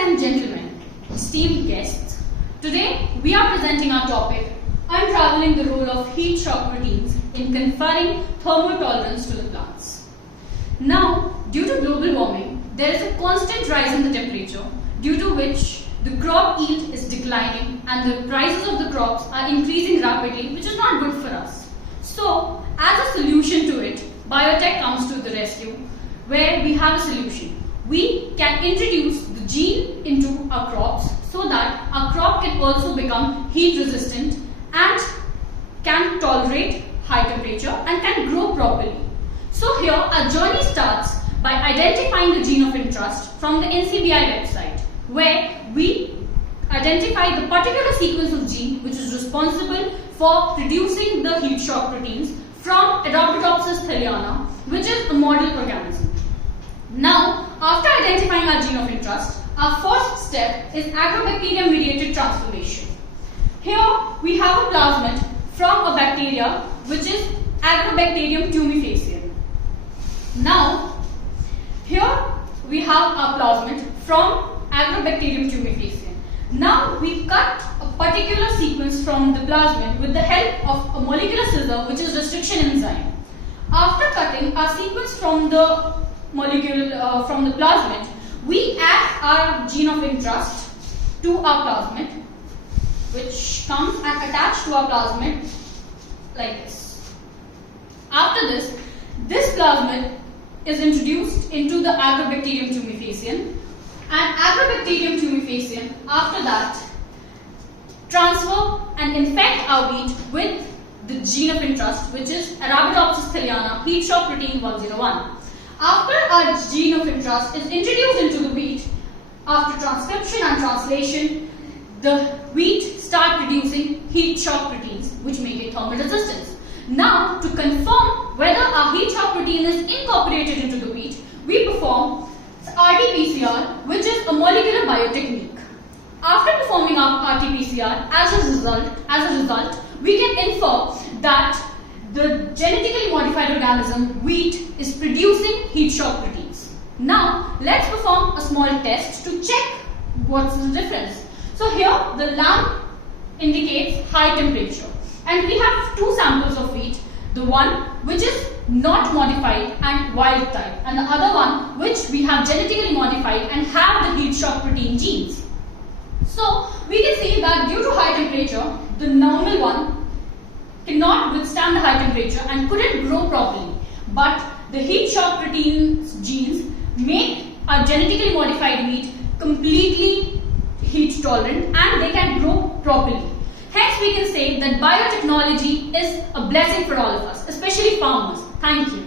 and gentlemen, esteemed guests, today we are presenting our topic, Unravelling the role of heat shock proteins in conferring thermotolerance to the plants. Now, due to global warming, there is a constant rise in the temperature, due to which the crop yield is declining and the prices of the crops are increasing rapidly, which is not good for us. So, as a solution to it, biotech comes to the rescue, where we have a solution. We can introduce the gene into our crops so that our crop can also become heat resistant and can tolerate high temperature and can grow properly. So here our journey starts by identifying the gene of interest from the NCBI website, where we identify the particular sequence of gene which is responsible for producing the heat shock proteins from Arabidopsis thaliana, which is a model organism. Now, after identifying our gene of interest, our first step is agrobacterium mediated transformation. Here we have a plasmid from a bacteria which is Agrobacterium tumefacium. Now, here we have our plasmid from Agrobacterium tumefacium. Now we cut a particular sequence from the plasmid with the help of a molecular scissor, which is restriction enzyme. After cutting our sequence from the molecule from the plasmid, we add our gene of interest to our plasmid, which comes and attached to our plasmid like this. After this, this plasmid is introduced into the Agrobacterium tumefacium, and Agrobacterium tumefacium after that transfer and infect our wheat with the gene of interest, which is Arabidopsis thaliana heat shock protein 101. After our gene of interest is introduced into the wheat, after transcription and translation, the wheat start producing heat shock proteins which make it thermal resistant. Now, to confirm whether our heat shock protein is incorporated into the wheat, we perform RT-PCR, which is a molecular biotechnique. After performing our RT-PCR, as a result, we can infer that the genetically modified organism wheat is producing heat shock proteins. Now, let's perform a small test to check what's the difference. So here, the lamp indicates high temperature, and we have two samples of wheat, the one which is not modified and wild type, and the other one which we have genetically modified and have the heat shock protein genes. So we can see that due to high temperature, the normal one cannot withstand the high temperature and couldn't grow properly. But the heat shock protein genes make our genetically modified wheat completely heat tolerant and they can grow properly. Hence, we can say that biotechnology is a blessing for all of us, especially farmers. Thank you.